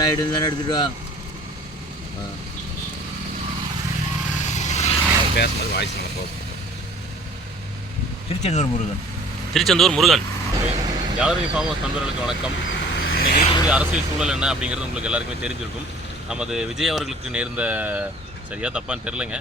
Item தானே எடுத்துட்டு வா. பேசுனது voice Tiruchendur Murugan. Tiruchendur Murugan. Gallery farm house நண்பர்களுக்கு வணக்கம். இன்றைக்கி இருக்கக்கூடிய அரசியல் சூழல் என்ன அப்படிங்கிறது உங்களுக்கு எல்லாருக்குமே தெரிஞ்சிருக்கும். நமது விஜய் அவர்களுக்கு நேர்ந்த சரியாக தப்பான்னு தெரிலங்க,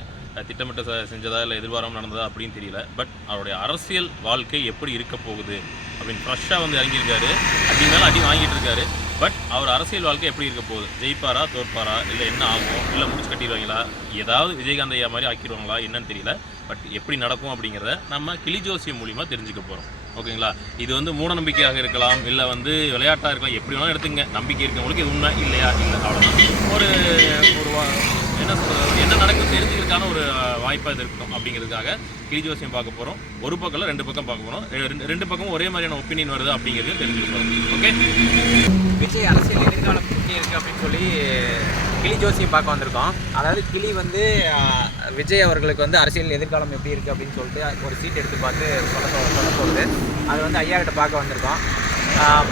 திட்டமிட்ட செஞ்சதா இல்லை எதிர்பாராமல் நடந்ததா அப்படின்னு தெரியல. பட் அவருடைய அரசியல் வாழ்க்கை எப்படி இருக்க போகுது அப்படின்னு ஃப்ரெஷ்ஷாக வந்து இறங்கியிருக்காரு. அடி மேலே அடி வாங்கிட்டு இருக்காரு. பட் அவர் அரசியல் வாழ்க்கை எப்படி இருக்க போகுது, ஜெயிப்பாரா தோற்பாரா, இல்லை என்ன ஆகும், இல்லை முடிச்சு கட்டிடுவாங்களா, ஏதாவது விஜயகாந்த் ஐயா மாதிரி ஆக்கிடுவாங்களா என்னன்னு தெரியல. பட் எப்படி நடக்கும் அப்படிங்கிறத நம்ம கிளி ஜோசியம் மூலிமா தெரிஞ்சுக்க போகிறோம். ஓகேங்களா? இது வந்து மூட நம்பிக்கையாக இருக்கலாம், இல்லை வந்து விளையாட்டாக இருக்கலாம், எப்படி வேணாலும் எடுத்துங்க. நம்பிக்கை இருக்கவங்களுக்கு இது உண்மை இல்லையா இல்லை அவ்வளோதான். ஒரு என்ன சொல்கிறது, என்ன நடக்கும் தெரிஞ்சுக்கிறதுக்கான ஒரு வாய்ப்பாக இது இருக்கணும் அப்படிங்கிறதுக்காக கிளி ஜோசியம் பார்க்க போகிறோம். ஒரு பக்கம் இல்லை, ரெண்டு பக்கம் பார்க்க போகிறோம். ரெண்டு பக்கமும் ஒரே மாதிரியான ஒப்பீனியன் வருது அப்படிங்கிறதையும் தெரிஞ்சுக்க போகிறோம். ஓகே, விஜய் அரசியல் எதிர்காலம் எப்படி இருக்குது அப்படின்னு சொல்லி கிளி ஜோசியம் பார்க்க வந்திருக்கோம். அதாவது கிளி வந்து விஜய் அவர்களுக்கு வந்து அரசியல் எதிர்காலம் எப்படி இருக்குது அப்படின்னு சொல்லிட்டு ஒரு சீட் எடுத்து பார்த்து சொல்ல போகுது. அது வந்து ஐயா கிட்ட பார்க்க வந்திருக்கோம்.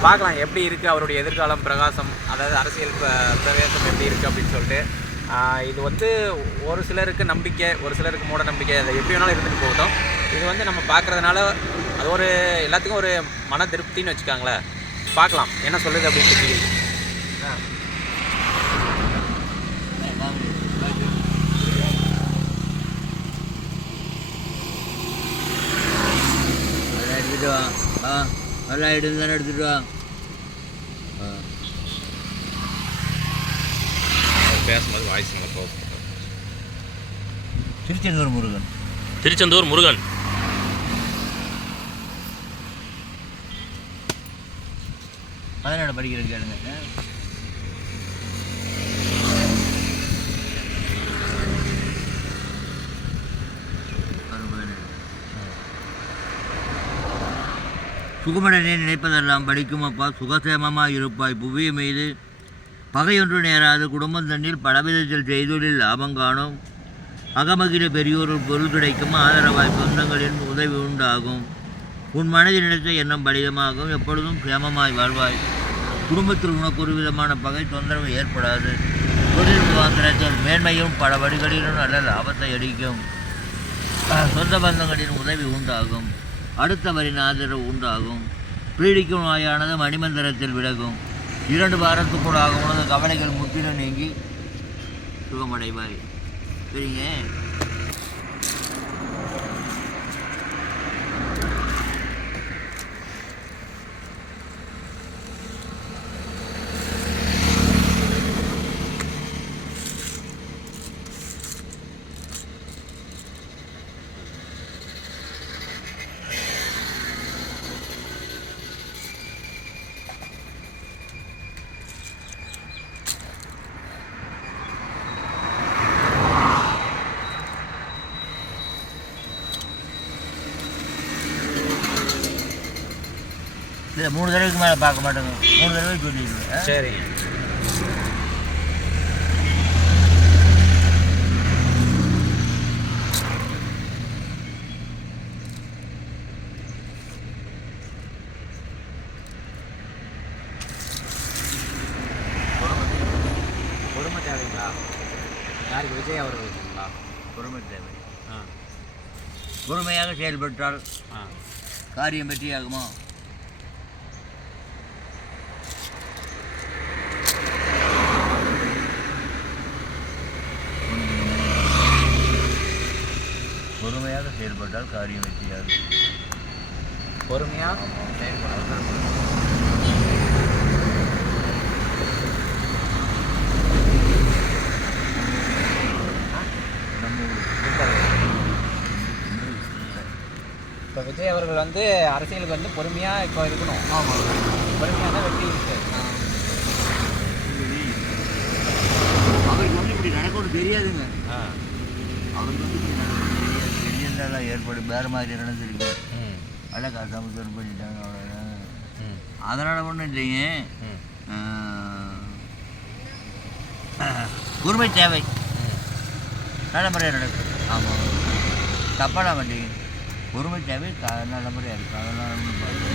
பார்க்கலாம் எப்படி இருக்குது அவருடைய எதிர்காலம் பிரகாசம், அதாவது அரசியல் பிரவேசம் எப்படி இருக்குது அப்படின்னு சொல்லிட்டு. இது வந்து ஒரு சிலருக்கு நம்பிக்கை, ஒரு சிலருக்கு மூட நம்பிக்கை, அதை எப்படி வேணாலும் இருந்துட்டு போகட்டும். இது வந்து நம்ம பார்க்குறதுனால அது ஒரு எல்லாத்துக்கும் ஒரு மன திருப்தின்னு வச்சுக்காங்களேன். பார்க்கலாம் என்ன சொல்லுது அப்படின்னு சொல்லி. எடுத்துட்டு வா. நல்லா ஐட்டம் தானே எடுத்துட்டு வா. பேசுனது வாய்ஸ் திருச்செந்தூர் முருகன். திருச்செந்தூர் முருகன். பதினேழு படிக்கிறது கேளுங்க. சுகமடனே நினைப்பதெல்லாம் படிக்கும் அப்பா, சுகசேமமாக இருப்பாய். புவிய மீது பகையொன்று நேராது, குடும்பம் தண்ணில் பலவிதத்தில் செய்தொழில் லாபம் காணும். அகமகிழ பெரியோர் பொருள் கிடைக்கும், ஆதரவாய் சொந்தங்களின் உதவி உண்டாகும். உன் மனதில் நினைத்த எண்ணம் பலிதமாகும், எப்பொழுதும் சேமமாய் வாழ்வாய். குடும்பத்தில் உனக்கு ஒரு விதமான பகை தொந்தரவு ஏற்படாது. தொழில் முகாந்திரத்தில் மேன்மையும் பல வழிகளிலும் நல்ல லாபத்தை அளிக்கும். சொந்த பந்தங்களின் உதவி உண்டாகும், அடுத்தவரின் ஆதரவு உண்டாகும். பீடிக்கும் நோயானது மணிமந்திரத்தில் விலகும். 2 வாரத்துக்குள் ஆகும் உனது கவலைகள் முற்றிலும் நீங்கி சுகமடைவாய். சரிங்க. இல்லை 3 தடவைக்கு மேலே பார்க்க மாட்டேங்க. 3 தடவை சொல்லிடுவேன். சரி. பொறுமை தேவைங்களா யாருக்கு? விஜய் அவர்களுக்குங்களா? பொறுமை தேவை. பொறுமையாக செயல்பட்டால் காரியம் வெற்றியாகுமா? பொறுமையாக செயல்பட்டால் காரியம் வெற்றியாகும். பொறுமையாக செயல்பட்டால் இப்போ விஜய் அவர்கள் வந்து அரசியலுக்கு வந்து பொறுமையாக இப்போ இருக்கணும். ஆமாம், பொறுமையாக தான் வெற்றி இருக்கு. அவருக்கு வந்து இப்படி நடக்கணும் தெரியாதுங்க. அவருக்கு வந்து இப்படி நடக்கணும் தெரியாது. தெரியாதால ஏற்படும் வேறு மாதிரி நடந்துருக்கு. நல்லா காசாமல் சொல் பண்ணிட்டாங்க, அவ்வளோதான். அதனால் ஒன்றும் இல்லைங்க. பொறுமை தேவை. நல்ல முறையாக நடக்கும். ஆமாம், தப்பான வண்டி. பொறுமை தேவை, நல்ல முறையாக இருக்கும். அதெல்லாம் ஒன்றும் பார்த்து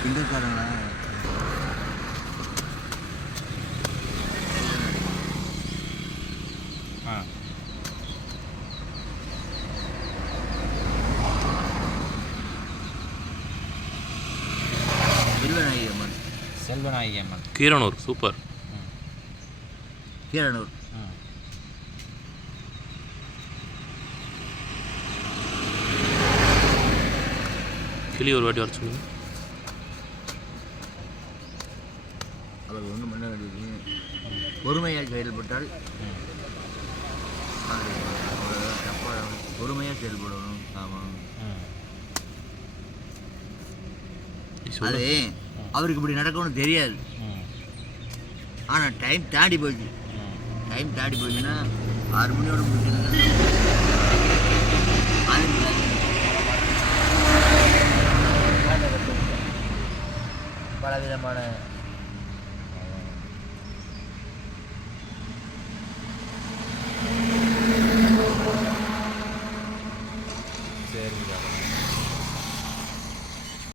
கிண்டக்காரங்களா செல்வநாயகி அம்மன். கீரனூர். சூப்பர். கீரனூர். கிளி ஒரு வாட்டி வர சொல்லுங்க. அவர் ஒன்றும் பண்ண வேண்டியது பொறுமையாக செயல்பட்டால் பொறுமையாக செயல்படணும். ஆமாம், அது அவருக்கு இப்படி நடக்கணும்னு தெரியாது. ஆனால் டைம் தாண்டி போச்சு. டைம் தாண்டி போச்சுன்னா 6 மணியோட முடிச்சிருந்தா பல விதமான சரிங்க.